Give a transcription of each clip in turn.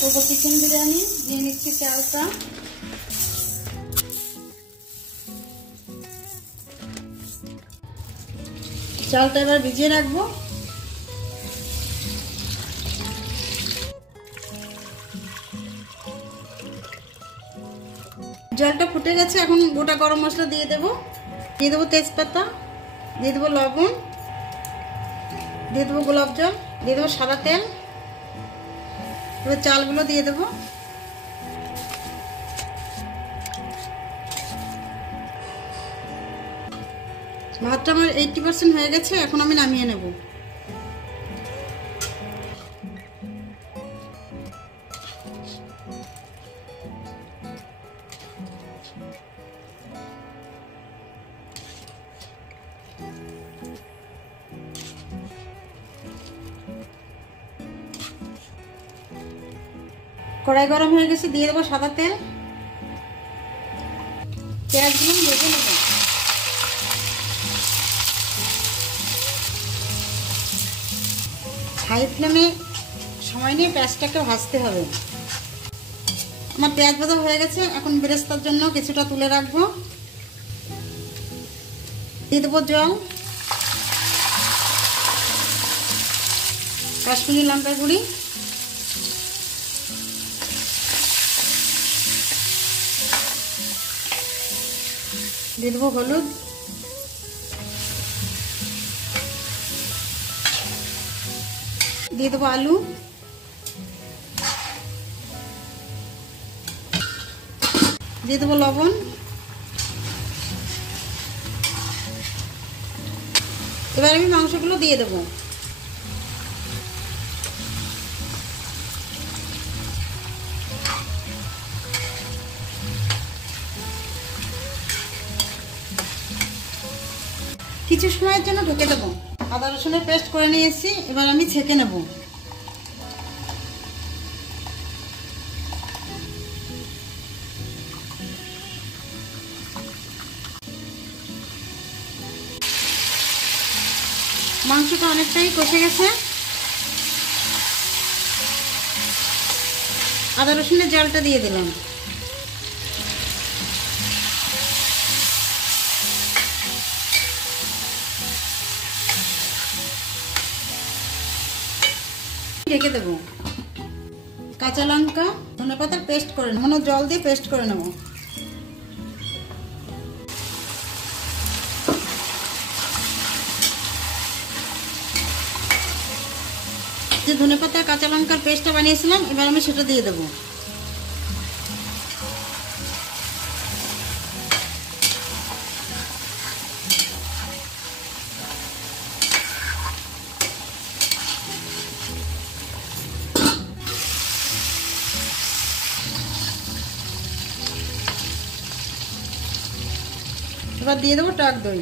করবো চিকেন বিরিয়ানি। নিয়ে নিচ্ছি চালটা। চালটা এবার ভিজিয়ে রাখবো। জলটা ফুটে গেছে, এখন গোটা গরম মশলা দিয়ে দেবো। দিয়ে দেবো তেজপাতা, দিয়ে দেবো লবণ, দিয়ে দেবো গোলাপ জল, দিয়ে দেবো সাদা তেল। এবার চালগুলো দিয়ে দেবো। ভাতটা আমার 80% হয়ে গেছে, এখন আমি নামিয়ে নেব। কড়াই গরম হয়ে গেছে, দিয়ে দেবো সাদা তেল। পেঁয়াজগুলো ভেজে নেব। হাই ফ্লেমে সময় নিয়ে পেঁয়াজটাকে ভাজতে হবে। আমার পেঁয়াজ ভাজা হয়ে গেছে, এখন বেরেস্তার জন্য কিছুটা তুলে রাখবো। দিয়ে দেবো জল, কাশ্মীরি লঙ্কার গুঁড়ি, দিয়ে দেবো হলুদ, দিয়ে দেবো আলু, দিয়ে দেবো লবণ। এবার আমি মাংসগুলো দিয়ে দেবো। কিছু সময়ের জন্য ঢেকে দেবো। আদা রসুনের পেস্ট করে নিয়েছি, এবার আমি ছেঁকে নেব। মাংসটা অনেকটাই কষে গেছে। আদা রসুনের জলটা দিয়ে দিলাম। ঢেকে দেবো। কাঁচা লঙ্কা, ধনেপাতার পেস্ট করে নেব, জল দিয়ে পেস্ট করে নেব। যে ধনেপাতা কাঁচা লঙ্কার পেস্টটা বানিয়েছিলাম, এবার আমি সেটা দিয়ে দেবো। এবার দিয়ে দেবো টক দই।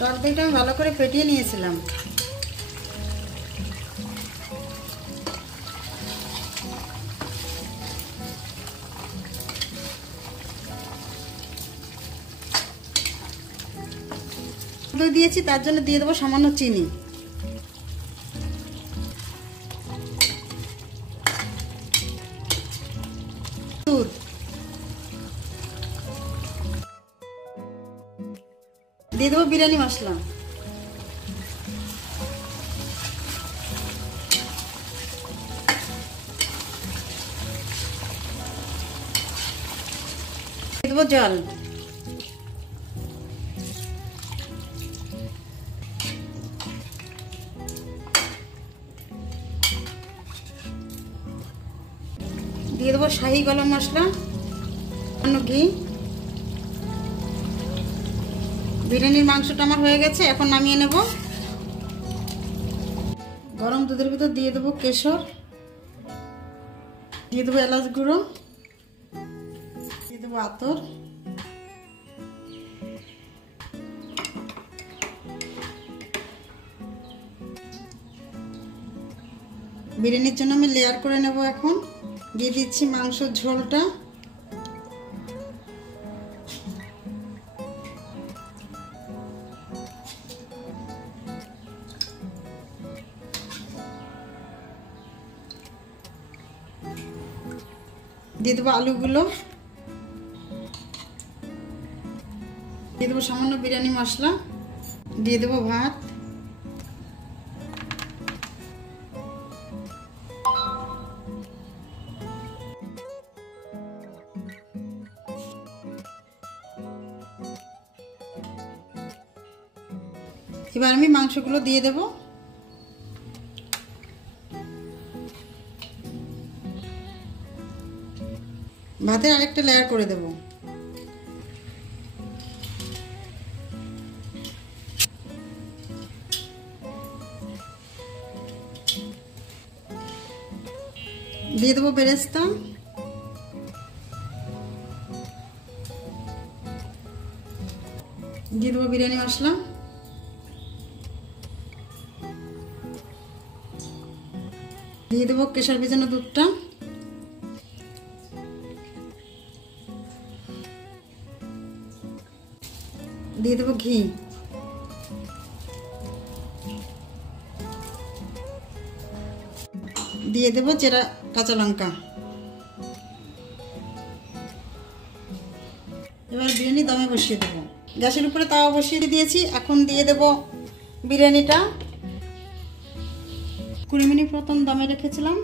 টক দইটা আমি ভালো করে ফেটিয়ে নিয়েছিলাম। দই দিয়েছি, তার জন্য দিয়ে দেবো সামান্য চিনি। দুধ, দিয়ে দেবো বিরিয়ানি মশলা, দিয়ে দেবো জল, দিয়ে দেবো শাহি গরম মশলা, ঘি। বিরিয়ানির মাংসটা আমার হয়ে গেছে, এখন নামিয়ে নেব। গরম দুধের ভিতর দিয়ে দেবো কেশর, দিয়ে দেবো এলাচ গুঁড়ো, দিয়ে দেবো আতর, বিরিয়ানির জন্য আমি লেয়ার করে নেব। এখন দিয়ে দিচ্ছি মাংসের ঝোলটা, দিয়ে দেবো আলুগুলো, দিয়ে দেবো সামান্য বিরিয়ানি মশলা, দিয়ে দেবো ভাত, এবার আমি মাংসগুলো দিয়ে দেব। ভাতের আরেকটা লেয়ার করে দেব। দিয়ে দেবো বেরেস্তা, দিয়ে দেবো বিরিয়ানি মশলা, দিয়ে দেবো কেশর ভেজানো দুধটা, দিয়ে দেবো ঘি, দিয়ে দেবো চেরা কাঁচা লঙ্কা। এবার বিরিয়ানি দমে বসিয়ে দেবো। গ্যাসের উপরে তাওয়া বসিয়ে দিয়েছি। এখন দিয়ে দেবো বিরিয়ানিটা। 20 মিনিট মতন দমে রেখেছিলাম।